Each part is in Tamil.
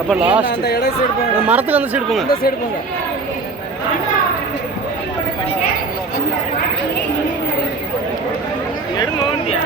அப்ப லாஸ்ட் அந்த இடம் சைடு போங்க, மரத்துக்கு அந்த சைடு போங்க, அந்த சைடு போங்க. எடுங்க ஓண்டியா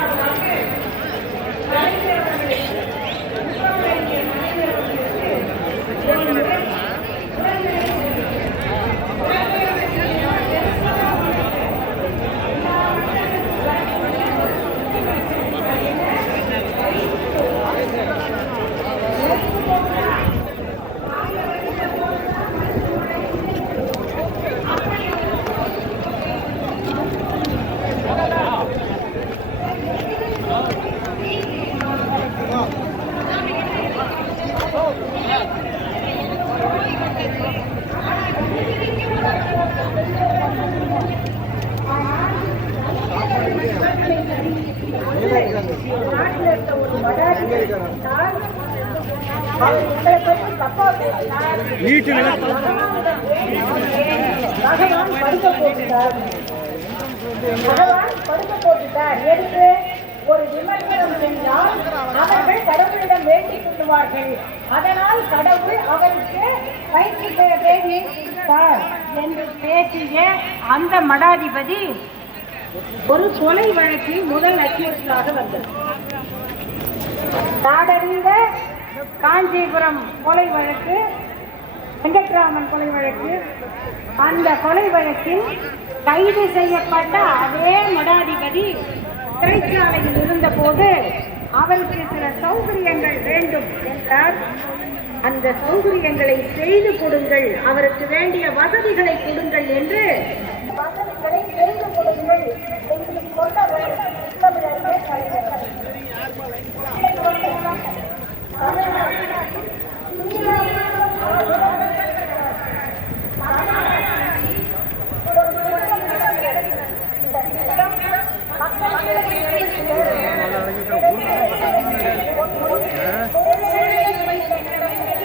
ஒரு விமர்சனம் சென்றால் அவர்கள் கடவுளிடம் வேண்டிக் கொள்வார்கள். அதனால் கடவுள் அவருக்கு பயிற்சி தேவையார் என்று பேசிய அந்த மடாதிபதி ஒரு கொலை வழக்கில் முதல் அக்யூஸ்டாக வந்தது. நாடறிந்த காஞ்சிபுரம் கொலை வழக்கு, வெங்கட்ராமன் கொலை வழக்கு, அந்த கொலை வழக்கில் கைது செய்யப்பட்ட அதே மடாதிபதி சிறைச்சாலையில் இருந்த போது அவருக்கு சில சௌகரியங்கள் வேண்டும் என்றார். அந்த சௌகரியங்களை செய்து கொடுங்கள், அவருக்கு வேண்டிய வசதிகளை கொடுங்கள் என்று வசதிகளை